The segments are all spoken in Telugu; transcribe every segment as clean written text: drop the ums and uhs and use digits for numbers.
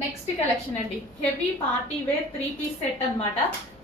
నెక్స్ట్ కలెక్షన్ అండి, heavy party wear 3 piece set అన్నమాట.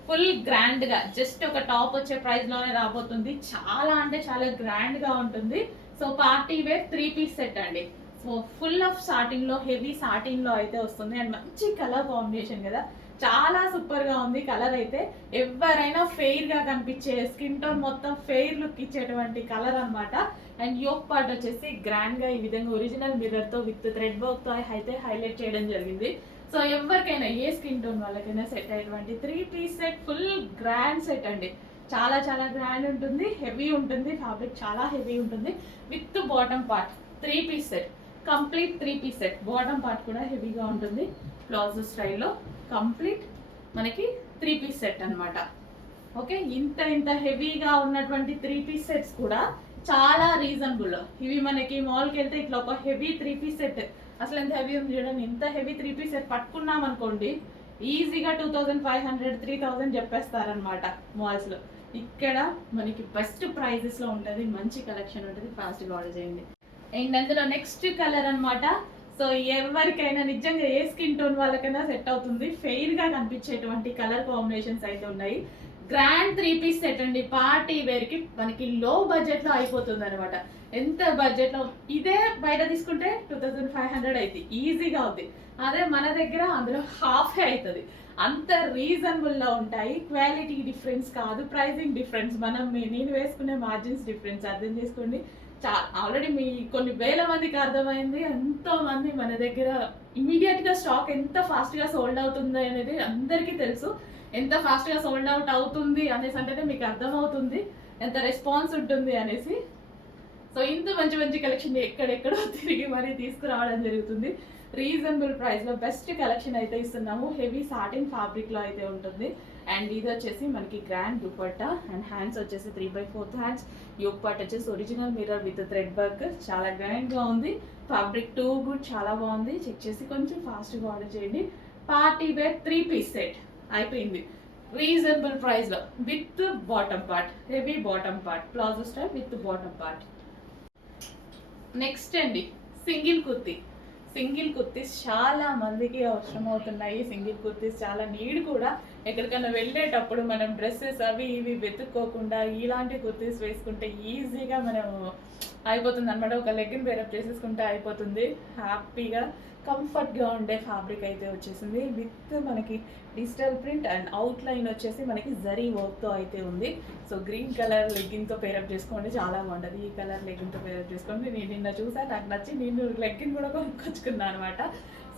ఫుల్ గ్రాండ్ గా జస్ట్ ఒక టాప్ వచ్చే ప్రైస్ లోనే రాబోతుంది. చాలా అంటే చాలా గ్రాండ్ గా ఉంటుంది. So party wear 3 piece set అండి. సో ఫుల్ ఆఫ్ సాటిన్ లో, హెవీ సాటిన్ లో అయితే వస్తుంది. అండ్ మంచి కలర్ కాంబినేషన్ కదా, చాలా సూపర్ గా ఉంది కలర్ అయితే. ఎవరైనా ఫెయిర్ గా కనిపించే, స్కిన్ టోన్ మొత్తం ఫెయిర్ లుక్ ఇచ్చేటువంటి కలర్ అన్నమాట. అండ్ యోక్ పార్ట్ వచ్చేసి గ్రాండ్ గా ఈ విధంగా ఒరిజినల్ మిర్రర్ తో విత్ థ్రెడ్ వర్క్ తో అయితే హైలైట్ చేయడం జరిగింది. సో ఎవరికైనా ఏ స్కిన్ టోన్ వాళ్ళకైనా సెట్ అయ్యేటువంటి 3 piece set, full grand set అండి. చాలా చాలా గ్రాండ్ ఉంటుంది, హెవీ ఉంటుంది, ఫ్యాబ్రిక్ చాలా హెవీ ఉంటుంది. With bottom part 3 piece set, complete 3 piece set. Bottom part కూడా హెవీగా ఉంటుంది. ప్లాజో స్టైల్లో కంప్లీట్ మనకి 3 పీస్ సెట్ అనమాట. ఓకే, ఇంత ఇంత హెవీగా ఉన్నటువంటి 3 పీస్ సెట్స్ కూడా చాలా రీజనబుల్. ఇవి మనకి మాల్కి వెళ్తే ఇట్లా ఒక హెవీ 3 పీస్ సెట్, అసలు ఎంత హెవీ ఉంది చూడండి. ఇంత హెవీ 3 పీస్ సెట్ పట్టుకున్నాం అనుకోండి, ఈజీగా 2500 3000 చెప్పేస్తారనమాట మాల్స్ లో. ఇక్కడ మనకి బెస్ట్ ప్రైజెస్ లో ఉంటుంది, మంచి కలెక్షన్ ఉంటుంది. ఫాస్ట్ గా ఆర్డర్ చేయండి. అండ్ అందులో నెక్స్ట్ కలర్ అన్నమాట. సో ఎవరికైనా నిజంగా ఏ స్కిన్ టోన్ వాళ్ళకైనా సెట్ అవుతుంది. ఫెయిర్ గా కనిపించేటువంటి కలర్ కాంబినేషన్స్ అయితే ఉన్నాయి. గ్రాండ్ 3 పీస్ సెట్ అండి. పార్టీ వేర్ కి మనకి లో బడ్జెట్ లో అయిపోతుంది అనమాట. ఎంత బడ్జెట్ లో, ఇదే బయట తీసుకుంటే 2500 అయితే ఈజీగా అవుతుంది. అదే మన దగ్గర అందులో హాఫే అవుతుంది. అంత రీజనబుల్ లో ఉంటాయి. క్వాలిటీ డిఫరెన్స్ కాదు, ప్రైసింగ్ డిఫరెన్స్. నేను వేసుకునే మార్జిన్స్ డిఫరెన్స్ అర్థం చేసుకోండి. ఆల్రెడీ మీ కొన్ని వేల మందికి అర్థమైంది. ఎంతో మంది మన దగ్గర ఇమీడియట్ గా స్టాక్ ఎంత ఫాస్ట్ గా సోల్డ్ అవుతుంది అనేది అందరికీ తెలుసు. ఎంత ఫాస్ట్ గా సోల్డ్ అవుట్ అవుతుంది అనేసి అంటేనే మీకు అర్థమవుతుంది ఎంత రెస్పాన్స్ ఉంటుంది అనేసి. సో ఇంత మంచి మంచి కలెక్షన్ ఎక్కడెక్కడో తిరిగి మరీ తీసుకురావడం జరుగుతుంది. రీజనబుల్ ప్రైస్ లో బెస్ట్ కలెక్షన్ అయితే ఇస్తున్నాము. హెవీ సాటిన్ ఫ్యాబ్రిక్ లో అయితే ఉంటుంది. అండ్ ఇది వచ్చేసి మనకి గ్రాండ్ దుపట్టా. అండ్ హ్యాండ్స్ వచ్చేసి 3/4 హ్యాండ్స్. యోక్ పార్ట్ వచ్చేసి original mirror with thread work. చాలా గ్రాండ్ గా ఉంది. ఫ్యాబ్రిక్ టూ గుడ్, చాలా బాగుంది. చెక్ చేసి కొంచెం ఫాస్ట్ గా ఆర్డర్ చేయండి. పార్టీ వేర్ 3 పీస్ సెట్ అయిపోయింది రీజనబుల్ ప్రైస్ లో, with bottom part, heavy bottom part, palazzo style with bottom part. Next అండి, సింగిల్ కుర్తీ. సింగిల్ కుర్తీస్ చాలా మందికి అవసరం అవుతున్నాయి. సింగిల్ కుర్తీస్ చాలా నీడ్ కూడా. ఎక్కడికైనా వెళ్ళేటప్పుడు మనం డ్రెస్సెస్ అవి ఇవి వెతుక్కోకుండా ఇలాంటి కుర్తీస్ వేసుకుంటే ఈజీగా మనం అయిపోతుంది అనమాట. ఒక లెగ్గిన్ వేరప్ చేసేసుకుంటే అయిపోతుంది. హ్యాపీగా కంఫర్ట్గా ఉండే ఫ్యాబ్రిక్ అయితే వచ్చేసింది. విత్ మనకి digital print and out line వచ్చేసి మనకి జరీ వర్క్తో అయితే ఉంది. సో గ్రీన్ కలర్ లెగ్గిన్తో పేరప్ చేసుకోండి, చాలా బాగుంటుంది. ఈ కలర్ లెగ్గిన్తో పేరప్ చేసుకోండి. నేను నిన్న చూసా, నాకు నచ్చి నేను లెగ్గిన్ కూడా కొనుక్కొచ్చుకున్నాను అనమాట.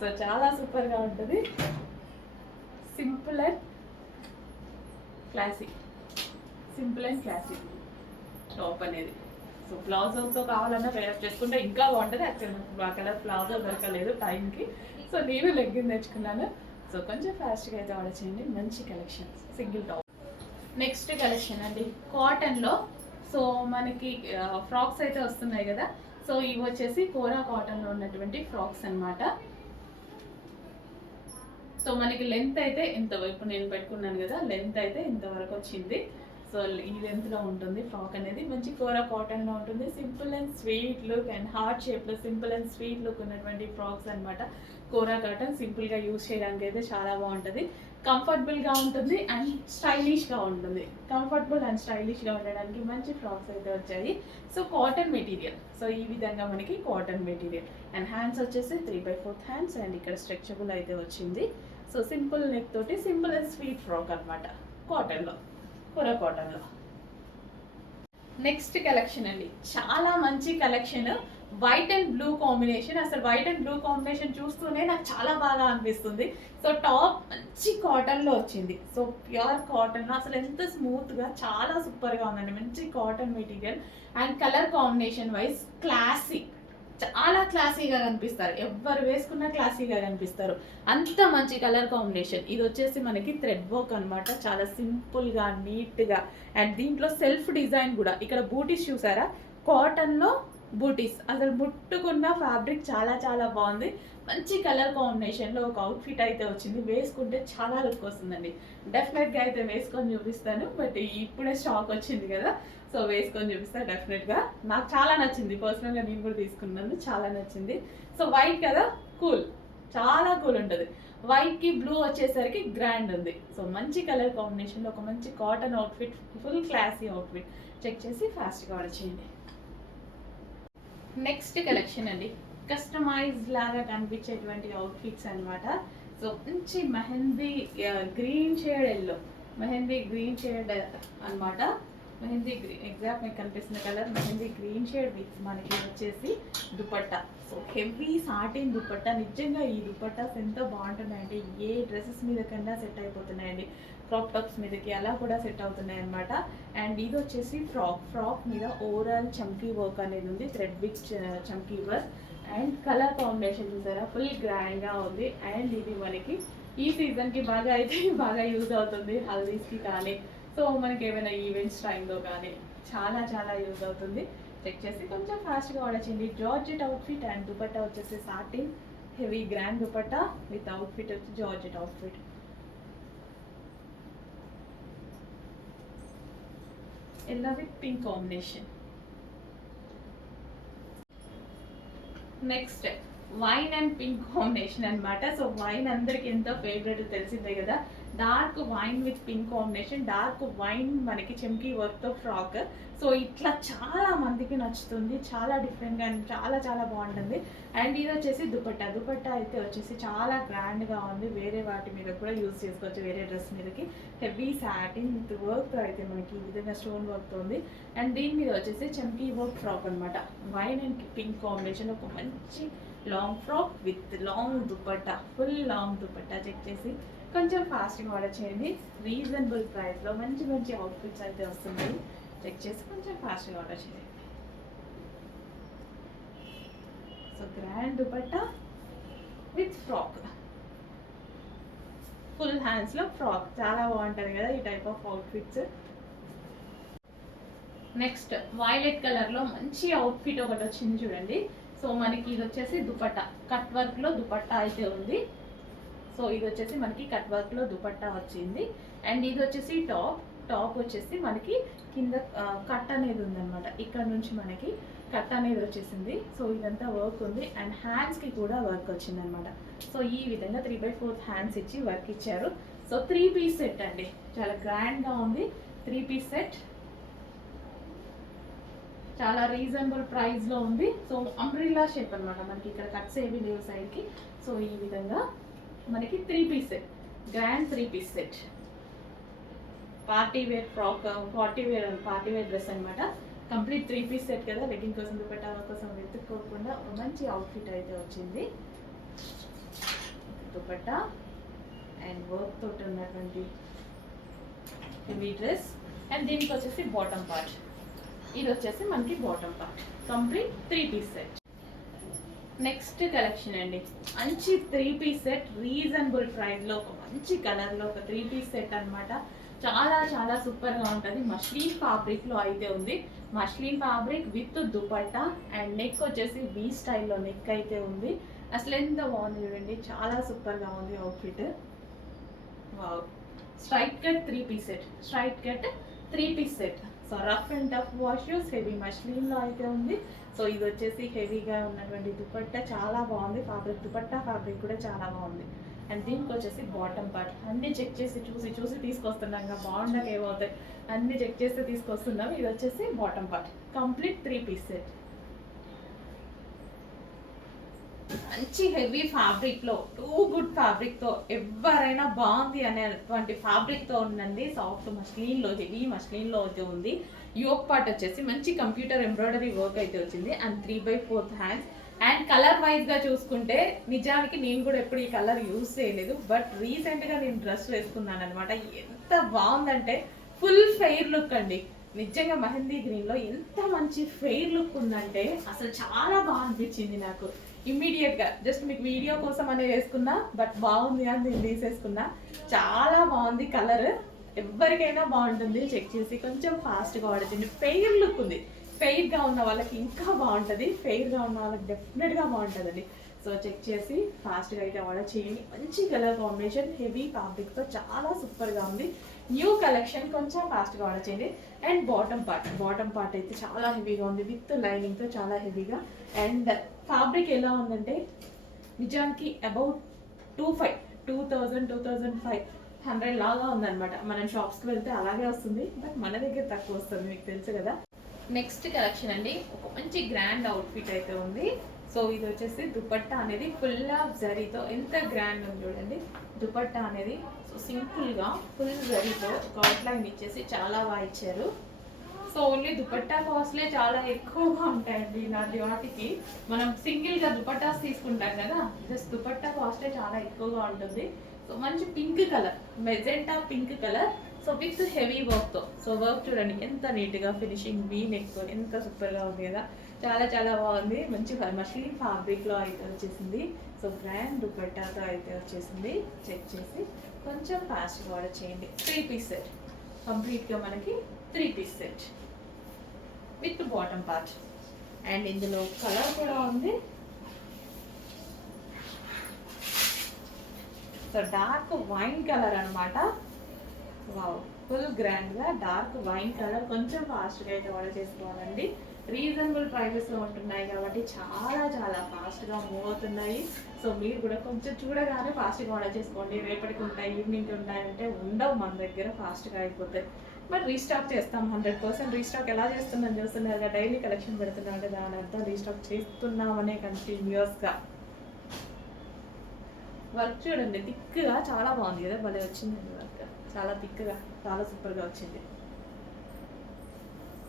సో చాలా సూపర్గా ఉంటుంది. Simple and classy, simple and classy top అనేది. సో ప్లాజోతో కావాలన్నా పేరప్ చేసుకుంటే ఇంకా బాగుంటుంది. యాక్చువల్లీ ఆ కలర్ ప్లాజో దొరకలేదు టైంకి, సో నేను లెగ్గిన్ తెచ్చుకున్నాను. సో కొంచెం ఫాస్ట్గా అయితే ఆర్డర్ చేయండి. మంచి collection, single top. Next collection అండి, కాటన్లో. సో మనకి ఫ్రాక్స్ అయితే వస్తున్నాయి కదా. సో ఇవి వచ్చేసి కోరా కాటన్లో ఉన్నటువంటి ఫ్రాక్స్ అన్నమాట. సో మనకి లెంత్ అయితే ఇంత, ఇప్పుడు నేను పెట్టుకున్నాను కదా, లెంత్ అయితే ఇంతవరకు వచ్చింది. సో ఈ లెంత్లో ఉంటుంది ఫ్రాక్ అనేది. మంచి కోరా కాటన్లో ఉంటుంది. Simple and sweet look and heart షేప్లో సింపుల్ అండ్ స్వీట్ లుక్ ఉన్నటువంటి ఫ్రాక్స్ అనమాట. కోరా కాటన్ సింపుల్గా యూజ్ చేయడానికి అయితే చాలా బాగుంటుంది. కంఫర్టబుల్గా ఉంటుంది అండ్ స్టైలిష్గా ఉంటుంది. కంఫర్టబుల్ అండ్ స్టైలిష్గా ఉండడానికి మంచి ఫ్రాక్స్ అయితే వచ్చాయి. So cotton material. సో ఈ విధంగా మనకి కాటన్ మెటీరియల్. అండ్ హ్యాండ్స్ వచ్చేసి 3/4 హ్యాండ్స్. అండ్ ఇక్కడ స్ట్రెచబుల్ అయితే వచ్చింది. సో సింపుల్ నెక్ తోటి సింపుల్ అండ్ స్వీట్ ఫ్రాక్ అనమాట, కాటన్లో, కోరా కాటన్లో. నెక్స్ట్ కలెక్షన్ అండి, చాలా మంచి collection. White and blue combination. అసలు వైట్ అండ్ బ్లూ కాంబినేషన్ చూస్తూనే నాకు చాలా బాగా అనిపిస్తుంది. సో టాప్ మంచి కాటన్లో వచ్చింది. సో ప్యూర్ కాటన్లో అసలు ఎంత స్మూత్గా, చాలా సూపర్గా ఉందండి. మంచి cotton material and colour combination wise classy, చాలా క్లాసీగా కనిపిస్తారు. ఎవరు వేసుకున్నా క్లాసీగా కనిపిస్తారు. అంత మంచి కలర్ కాంబినేషన్. ఇది వచ్చేసి మనకి థ్రెడ్ వర్క్ అనమాట. చాలా సింపుల్గా, నీట్గా. అండ్ దీంట్లో సెల్ఫ్ డిజైన్ కూడా. ఇక్కడ బూటీస్ చూసారా, కాటన్లో బూటీస్. అసలు ముట్టుకున్న ఫ్యాబ్రిక్ చాలా చాలా బాగుంది. మంచి కలర్ కాంబినేషన్లో ఒక అవుట్ఫిట్ అయితే వచ్చింది. వేసుకుంటే చాలా లుక్ వస్తుందండి. డెఫినెట్గా అయితే వేసుకొని చూపిస్తాను. బట్ ఇప్పుడే స్టాక్ వచ్చింది కదా, సో వేసుకొని చూపిస్తాను డెఫినెట్గా. నాకు చాలా నచ్చింది. పర్సనల్గా నేను కూడా తీసుకున్నాను, చాలా నచ్చింది. సో వైట్ కదా, కూల్. చాలా కూల్ ఉంటుంది. వైట్ కి బ్లూ వచ్చేసరికి గ్రాండ్ ఉంది. సో మంచి కలర్ కాంబినేషన్ లో ఒక మంచి cotton outfit, full classy outfit. Check చేసి ఫాస్ట్గా ఆర్డర్ చేయండి. నెక్స్ట్ కలెక్షన్ అండి, కస్టమైజ్ లాగా కనిపించేటువంటి అవుట్ఫిట్స్ అన్నమాట. సో మంచి mehndi green shade yellow, mehndi green shade అన్నమాట. మెహందీ గ్రీన్ ఎగ్జాక్ట్ మీకు కనిపిస్తున్న colour mehndi green shade with మనకి వచ్చేసి dupatta. So heavy satin dupatta. నిజంగా ఈ దుపట్టాస్ ఎంత బాగుంటున్నాయంటే ఏ డ్రెస్సెస్ మీద కన్నా సెట్ అయిపోతున్నాయండి. క్రాప్ టాప్స్ మీదకి అలా కూడా సెట్ అవుతున్నాయి అనమాట. అండ్ ఇది వచ్చేసి ఫ్రాక్ మీద ఓవరాల్ చమ్కీ వర్క్ అనేది ఉంది, థ్రెడ్ బిగ్ చమ్కీ వర్క్. అండ్ కలర్ కాంబినేషన్ చూసారా, ఫుల్ గ్రాండ్గా ఉంది. అండ్ ఇది మనకి ఈ సీజన్కి బాగా అయితే బాగా యూజ్ అవుతుంది, హల్దీస్కి కానీ, సో మనకి ఏమైనా ఈవెంట్స్ టైంలో కానీ చాలా చాలా యూజ్ అవుతుంది. చెక్ చేసి కొంచెం ఫాస్ట్గా ఆర్డర్ చేయండి. జార్జెట్ అవుట్ఫిట్ అండ్ దుపట్టా వచ్చేసి satin heavy grand dupatta with outfit వచ్చి georgette outfit. Yellow with pink combination. Next wine and pink combination అనమాట. సో వైన్ అందరికి ఎంతో ఫేవరెట్ తెలిసిందే కదా. Dark wine with pink combination, dark wine మనకి చెమ్కీ వర్క్తో ఫ్రాక్. సో ఇట్లా చాలా మందికి నచ్చుతుంది, చాలా డిఫరెంట్గా చాలా చాలా బాగుంటుంది. అండ్ ఇది వచ్చేసి దుపట్టా. దుపట్టా అయితే వచ్చేసి చాలా గ్రాండ్గా ఉంది, వేరే వాటి మీద కూడా యూజ్ చేసుకోవచ్చు, వేరే డ్రెస్ మీదకి. హెవీ సాటిన్ విత్ వర్క్తో అయితే మనకి ఈ విధంగా స్టోన్ వర్క్తో ఉంది. అండ్ దీని మీద వచ్చేసి చమ్కీ వర్క్ ఫ్రాక్ అనమాట. వైన్ అండ్ పింక్ కాంబినేషన్ ఒక మంచి long frock with long dupatta, full long dupatta. Check చేసి కొంచెం ఫాస్ట్గా ఆర్డర్ చేయండి. రీజనబుల్ ప్రైస్లో మంచి మంచి అవుట్ఫిట్స్ అయితే వస్తున్నాయి. చెక్ చేసి కొంచెం ఫాస్ట్గా ఆర్డర్ చేయండి. So grand dupatta with frock, full హ్యాండ్స్లో ఫ్రాక్, చాలా బాగుంటుంది కదా ఈ type of outfits. Next violet కలర్లో మంచి అవుట్ఫిట్ ఒకటి వచ్చింది చూడండి. సో మనకి ఇది వచ్చేసి దుపట్టా, కట్ వర్క్లో దుపట్టా అయితే ఉంది. సో ఇది వచ్చేసి మనకి కట్ వర్క్లో దుపట్టా వచ్చింది. అండ్ ఇది వచ్చేసి టాప్ వచ్చేసి మనకి కింద కట్ అనేది ఉందన్నమాట. ఇక్కడ నుంచి మనకి కట్ అనేది వచ్చేసింది. సో ఇదంతా వర్క్ ఉంది. అండ్ హ్యాండ్స్కి కూడా వర్క్ వచ్చింది అనమాట. సో ఈ విధంగా 3/4 హ్యాండ్స్ ఇచ్చి వర్క్ ఇచ్చారు. సో 3 పీస్ సెట్ అండి, చాలా గ్రాండ్గా ఉంది. 3 పీస్ సెట్ చాలా రీజనబుల్ ప్రైస్లో ఉంది. సో అంబ్రిల్లా షేప్ అనమాట, మనకి ఇక్కడ కట్స్ ఏవి లేవు సైడ్కి. సో ఈ విధంగా మనకి 3 piece set, grand 3 piece set. Party wear frock, party wear dress అనమాట. కంప్లీట్ 3 పీస్ సెట్ కదా, లెగ్గింగ్ కోసం దుపట్టా కోసం వెతుక్కోకుండా ఒక మంచి అవుట్ఫిట్ అయితే వచ్చింది. దుపట్టా అండ్ వర్క్ తోటి ఉన్నటువంటి హెవీ డ్రెస్. అండ్ దీనికి వచ్చేసి బాటమ్ పార్ట్, ఇది వచ్చేసి మనకి bottom part. Complete 3 piece set. Next collection అండి, మంచి 3 పీస్ సెట్, రీజనబుల్ ప్రైస్లో ఒక మంచి కలర్లో ఒక 3 పీస్ సెట్ అనమాట. చాలా చాలా సూపర్గా ఉంటుంది. మష్లీన్ ఫ్యాబ్రిక్లో అయితే ఉంది, muslin fabric with dupatta. And neck వచ్చేసి వీ స్టైల్లో నెక్ అయితే ఉంది. అసలు ఎంత బాగుంది చూడండి, చాలా సూపర్గా ఉంది outfit. Wow. Straight cut 3 piece set, straight cut 3 piece set. So rough and tough వాష్యూస్, హెవీ మష్లీన్లో అయితే ఉంది. సో ఇది వచ్చేసి హెవీగా ఉన్నటువంటి దుపట్టా, చాలా బాగుంది. ఫ్యాబ్రిక్ దుపట్టా ఫ్యాబ్రిక్ కూడా చాలా బాగుంది. అండ్ దీనికి వచ్చేసి బాటమ్ పార్ట్. అన్నీ చెక్ చేసి చూసి తీసుకొస్తున్నాం, ఇంకా బాగుండక ఏమవుతాయి, అన్నీ చెక్ చేసి తీసుకొస్తున్నాం. ఇది వచ్చేసి bottom part, complete 3 piece set. మంచి హెవీ ఫ్యాబ్రిక్లో, టూ గుడ్ ఫ్యాబ్రిక్తో, ఎవరైనా బాగుంది అనేటువంటి ఫ్యాబ్రిక్తో ఉందండి. సాఫ్ట్ మస్లిన్లో, హెవీ మస్లిన్లో అయితే ఉంది. యోక్ పార్ట్ వచ్చేసి మంచి కంప్యూటర్ ఎంబ్రాయిడరీ వర్క్ అయితే వచ్చింది. And 3/4 hands. అండ్ కలర్ వైజ్గా చూసుకుంటే నిజానికి నేను కూడా ఎప్పుడు ఈ కలర్ యూజ్ చేయలేదు, బట్ రీసెంట్గా నేను డ్రెస్ వేసుకున్నాను అనమాట. ఎంత బాగుందంటే ఫుల్ ఫెయిర్ లుక్ అండి. నిజంగా మెహందీ గ్రీన్లో ఎంత మంచి ఫెయిర్ లుక్ ఉందంటే అసలు చాలా బాగా అనిపించింది నాకు. ఇమ్మీడియట్గా జస్ట్ మీకు వీడియో కోసం అనే వేసుకున్నా, బట్ బాగుంది అని నేను తీసేసుకున్నా. చాలా బాగుంది కలర్, ఎవరికైనా బాగుంటుంది. చెక్ చేసి కొంచెం ఫాస్ట్గా ఆడుతుంది. ఫెయిర్ లుక్ ఉంది, ఫెయిర్గా ఉన్న వాళ్ళకి ఇంకా బాగుంటుంది, ఫెయిర్గా ఉన్న వాళ్ళకి డెఫినెట్గా బాగుంటుందండి. సో చెక్ చేసి ఫాస్ట్గా అయితే ఆర్డర్ చేయండి. మంచి కలర్ కాంబినేషన్, హెవీ ఫ్యాబ్రిక్తో చాలా సూపర్గా ఉంది. న్యూ కలెక్షన్, కొంచెం ఫాస్ట్గా ఆర్డర్ చేయండి. అండ్ బాటమ్ పార్ట్ అయితే చాలా హెవీగా ఉంది, విత్ లైనింగ్తో చాలా హెవీగా. అండ్ ఫ్యాబ్రిక్ ఎలా ఉందంటే నిజానికి అబౌట్ 2500 లాగా ఉందన్నమాట. మనం షాప్స్కి వెళ్తే అలాగే వస్తుంది, బట్ మన దగ్గర తక్కువ వస్తుంది, మీకు తెలుసు కదా. నెక్స్ట్ కలెక్షన్ అండి, ఒక మంచి గ్రాండ్ అవుట్ఫిట్ అయితే ఉంది. సో ఇది వచ్చేసి దుపట్టా అనేది ఫుల్ ఆఫ్ జరీతో ఎంత గ్రాండ్ ఉంది చూడండి. దుపట్టా అనేది సో సింపుల్గా ఫుల్ జరీతో ఒక అవుట్లైన్ ఇచ్చేసి చాలా బాగా ఇచ్చారు. సో ఓన్లీ దుపట్టా కాస్ట్లే చాలా ఎక్కువగా ఉంటాయండి ఇలాంటి వాటికి. మనం సింగిల్గా దుపట్టాస్ తీసుకుంటాం కదా, జస్ట్ దుపట్టా కాస్టే చాలా ఎక్కువగా ఉంటుంది. సో మంచి pink colour, magenta pink colour, so with heavy వర్క్తో. సో వర్క్ చూడండి ఎంత నీట్గా ఫినిషింగ్, వీ నెక్తో ఎంత సూపర్గా ఉంది కదా, చాలా చాలా బాగుంది. మంచి మష్లిన్ ఫ్యాబ్రిక్లో అయితే వచ్చేసింది. సో గ్రాండ్ దుపట్టాతో అయితే వచ్చేసింది. చెక్ చేసి కొంచెం ఫాస్ట్గా ఆర్డర్ చేయండి. 3 పీస్ సెట్ కంప్లీట్గా మనకి 3 piece set with bottom part. And ఇందులో కలర్ కూడా ఉంది. సో డార్క్ వైన్ కలర్ అనమాట. వావ్, ఫుల్ గ్రాండ్గా డార్క్ వైన్ కలర్. కొంచెం ఫాస్ట్గా అయితే ఆర్డర్ చేసుకోవాలండి. రీజనబుల్ ప్రైజెస్లో ఉంటున్నాయి కాబట్టి చాలా చాలా ఫాస్ట్గా మూవ్ అవుతున్నాయి. సో మీరు కూడా కొంచెం చూడగానే ఫాస్ట్గా ఆర్డర్ చేసుకోండి. రేపటికి ఉంటాయి, ఈవినింగ్కి ఉంటాయంటే ఉండవు మన దగ్గర, ఫాస్ట్గా అయిపోతాయి. మరి రీస్టాక్ చేస్తాం, 100% రీస్టాక్. ఎలా చేస్తున్నాం చూస్తున్నారు కదా, డైలీ కలెక్షన్ పెడుతున్నాం అంటే దాని అర్థం రీస్టాక్ చేస్తున్నామనే కంటిన్యూస్గా. వర్క్ చూడండి థిక్గా చాలా బాగుంది కదా, భలే వచ్చిందండి వర్క్, చాలా థిక్గా చాలా సూపర్గా వచ్చింది.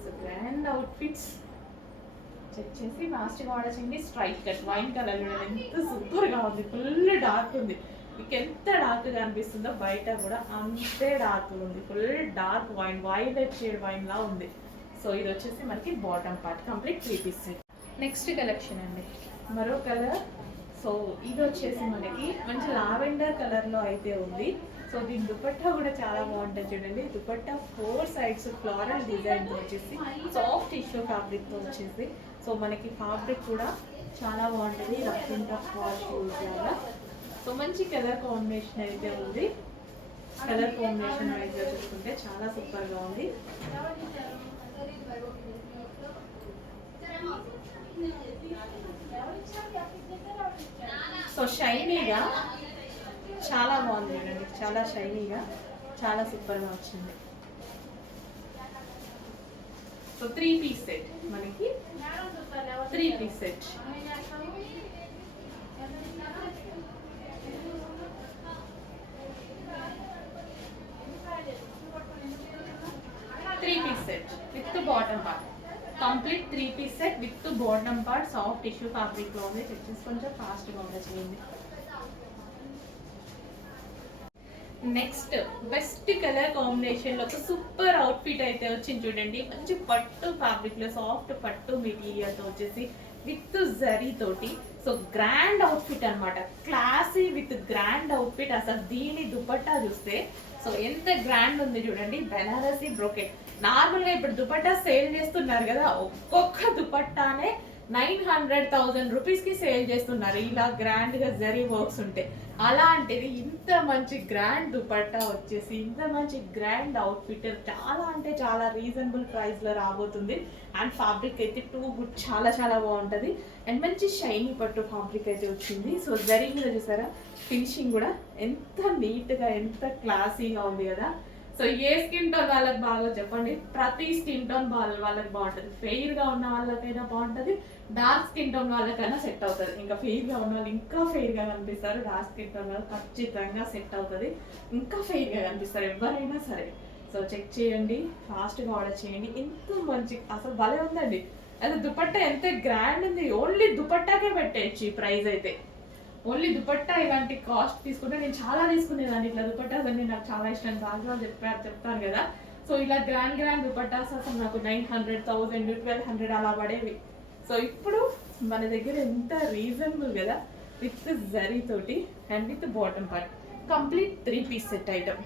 సో గ్రాండ్ అవుట్ఫిట్స్ చెక్ చేసి ఫాస్ట్గా ఆర్డర్ చేయండి. స్ట్రైట్ కట్ వైన్ కలర్ చూడండి ఎంత సూపర్గా ఉంది, ఫుల్ డార్క్ ఉంది. మీకు ఎంత డార్క్గా అనిపిస్తుందో బయట కూడా అంతే డార్క్ ఉంది. Full dark wine, violet shade wine లా ఉంది. సో ఇది వచ్చేసి మనకి bottom part, complete 3 piece set. Next collection అండి, మరో కలర్. సో ఇది వచ్చేసి మనకి మంచి లావెండర్ కలర్లో అయితే ఉంది. సో దీని దుపట్టా కూడా చాలా బాగుంటుంది చూడండి. దుపట్టా 4 సైడ్స్ ఫ్లోరల్ డిజైన్తో వచ్చేసి సాఫ్ట్ టిష్యూ ఫ్యాబ్రిక్తో వచ్చేసి. సో మనకి ఫ్యాబ్రిక్ కూడా చాలా బాగుంటుంది, రఫ్ అండ్ టఫ్ వాష్ లాగా. సో మంచి కలర్ కాంబినేషన్ అయితే ఉంది. కలర్ కాంబినేషన్ వైజ్ చూసుకుంటే చాలా సూపర్గా ఉంది. సో షైనీగా చాలా బాగుంది చూడండి, చాలా షైనీగా చాలా సూపర్గా వచ్చింది. సో 3 పీస్ సెట్ మనకి, 3 piece set. With bottom part, complete 3 piece set with bottom part. Soft tissue fabric లో ఉంది. చెక్ చేసి కొంచెం ఫాస్ట్గా ఆర్డర్ చేయండి. నెక్స్ట్ బెస్ట్ కలర్ కాంబినేషన్ లో ఒక సూపర్ అవుట్ఫిట్ అయితే వచ్చింది చూడండి. మంచి పట్టు ఫ్యాబ్రిక్ లో సాఫ్ట్ పట్టు మెటీరియల్ తో వచ్చేసి విత్ జరీ తోటి. సో గ్రాండ్ అవుట్ఫిట్ అనమాట, క్లాసీ విత్ గ్రాండ్ అవుట్ఫిట్. అసలు దీని దుపట్టా చూస్తే సో ఎంత గ్రాండ్ ఉంది చూడండి. బెనారసీ బ్రోకెట్. నార్మల్ గా ఇప్పుడు దుపట్టా సేల్ చేస్తున్నారు కదా, ఒక్కొక్క దుపట్టానే 900,000 రూపీస్కి సేల్ చేస్తున్నారు ఇలా గ్రాండ్గా జరీ వర్క్స్ ఉంటే. అలాంటిది ఇంత మంచి గ్రాండ్ దుపట్టా వచ్చేసి ఇంత మంచి గ్రాండ్ అవుట్ఫిట్ చాలా అంటే చాలా రీజనబుల్ ప్రైస్లో రాబోతుంది. అండ్ ఫ్యాబ్రిక్ అయితే టూ గుడ్, చాలా చాలా బాగుంటుంది. అండ్ మంచి షైనీ పట్టు ఫ్యాబ్రిక్ అయితే వచ్చింది. సో జరీ కూడా చూసారా, ఫినిషింగ్ కూడా ఎంత నీట్గా ఎంత క్లాసీగా ఉంది కదా. సో ఏ స్కిన్ టోన్ వాళ్ళకి బాగా చెప్పండి, ప్రతి స్కిన్ టోన్ వాళ్ళకి బాగుంటుంది. ఫెయిర్గా ఉన్న వాళ్ళకైనా బాగుంటుంది, డార్క్ స్కిన్ టోన్ వాళ్ళకైనా సెట్ అవుతుంది. ఇంకా ఫెయిర్గా ఉన్న వాళ్ళు ఇంకా ఫెయిర్గా కనిపిస్తారు, డార్క్ స్కిన్ టోన్ వాళ్ళు ఖచ్చితంగా సెట్ అవుతుంది, ఇంకా ఫెయిర్గా కనిపిస్తారు ఎవరైనా సరే. సో చెక్ చేయండి, ఫాస్ట్గా ఆర్డర్ చేయండి. ఎంత మంచి అసలు భలే ఉందండి. అది దుపట్టా ఎంత గ్రాండ్ ఉంది, ఓన్లీ దుపట్టాకే పెట్టేయచ్చు ఈ ప్రైస్ అయితే. ఓన్లీ దుపట్టా ఇలాంటి కాస్ట్ తీసుకుంటే నేను చాలా తీసుకునేదాన్ని. ఇట్లా దుపట్టాస్ అన్ని నాకు చాలా ఇష్టం, బాగా చెప్తాను కదా. సో ఇలా గ్రాండ్ దుపట్టాస్ అసలు నాకు 900, 1000, 1200 అలా పడేవి. సో ఇప్పుడు మన దగ్గర ఎంత రీజనబుల్ కదా, విత్ జరీ తోటి and with bottom part, complete 3 piece set item.